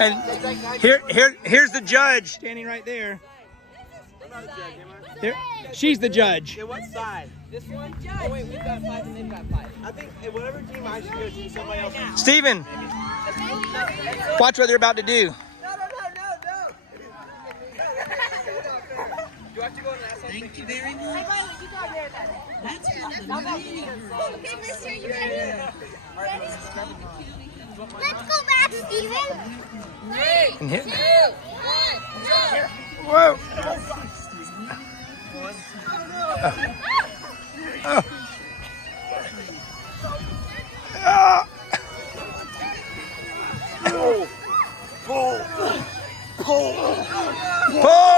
And here's the judge standing right there. I'm not a judge, am I? There, she's the judge. Okay, what side? This one? Oh wait, we've got 5 and they've got 5. I think whatever team I should go to, somebody else. Steven, watch what they're about to do. No. Do I have to go in the asshole? Thank you very much. That's from the meeting. Okay, mister, you ready? Let's go back, Steven. 3, 2, 1, go! Whoa. Pull.